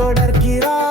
தொடர்கிறார்